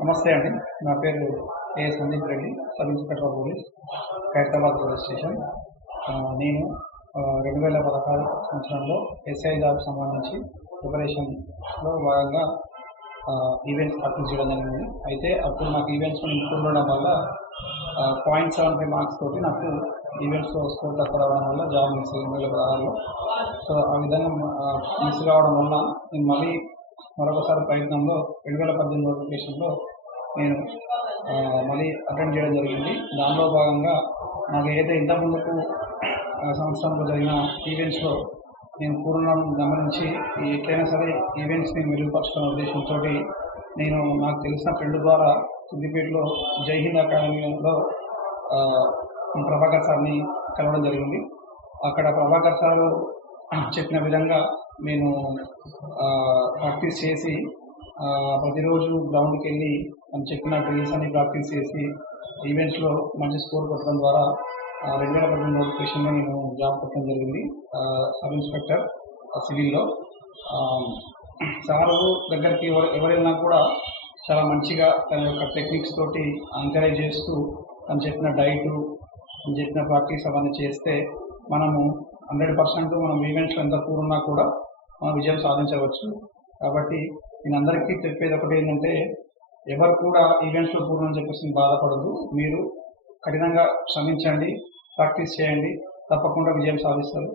నమస్తే అండి. నా పేరు Sandeep Reddy, sub inspector of police, Khairatabad police station. నేను 2016 సంవత్సరంలో ఎస్ఐ జాబ్కి సంబంధించి ప్రిపరేషన్లో భాగంగా ఈవెంట్స్ ప్రాక్టీస్ చేయడం జరిగింది. అయితే అప్పుడు నాకు ఈవెంట్స్లో ఇంప్రూవ్ ఉండడం వల్ల 0.75 మార్క్స్ తోటి నాకు ఈవెంట్స్లో స్కోర్ తక్కువ రావడం వల్ల జాబ్ మిస్ అయ్యింది 2016లో. సో ఆ విధంగా మిస్ కావడం వల్ల నేను మరొకసారి ప్రయత్నంలో 2018 నోటిఫికేషన్లో నేను మళ్ళీ అటెండ్ చేయడం జరిగింది. దానిలో భాగంగా నాకు ఏదైతే ఇంతకుముందుకు సంవత్సరంలో జరిగిన ఈవెంట్స్లో నేను పూర్ణం గమనించి ఎట్లయినా సరే ఈవెంట్స్ని మెరుగుపరచుకునే ఉద్దేశంతో నేను నాకు తెలిసిన ఫ్రెండ్ ద్వారా సిద్దిపేటలో జై హింద్ అకాడమీలో ప్రభాకర్ సార్ని కలవడం జరిగింది. అక్కడ ప్రభాకర్ సార్ చెప్పిన విధంగా నేను ప్రాక్టీస్ చేసి ప్రతిరోజు గ్రౌండ్కి వెళ్ళి అని చెప్పిన డ్రిల్స్ అన్ని ప్రాక్టీస్ చేసి ఈవెంట్స్లో మంచి స్కోర్ కొట్టడం ద్వారా 2018 నోటిఫికేషన్లో నేను జాబ్ కొట్టడం జరిగింది, సబ్ ఇన్స్పెక్టర్ సివిల్లో. సారు దగ్గరికి ఎవరైనా కూడా చాలా మంచిగా తన యొక్క టెక్నిక్స్ తోటి ఎంకరేజ్ చేస్తూ తను చెప్పిన డైటు, తను చెప్పిన ప్రాక్టీస్ అవన్నీ చేస్తే మనము 100% మనం ఈవెంట్స్లో ఎంత పూర్ ఉన్నా కూడా మనం విజయం సాధించవచ్చు. కాబట్టి నేను అందరికీ చెప్పేది ఒకటి ఏంటంటే, ఎవరు కూడా ఈవెంట్స్లో పూర్ అని చెప్పేసి బాధపడద్దు. మీరు కఠినంగా శ్రమించండి, ప్రాక్టీస్ చేయండి, తప్పకుండా విజయం సాధిస్తారు.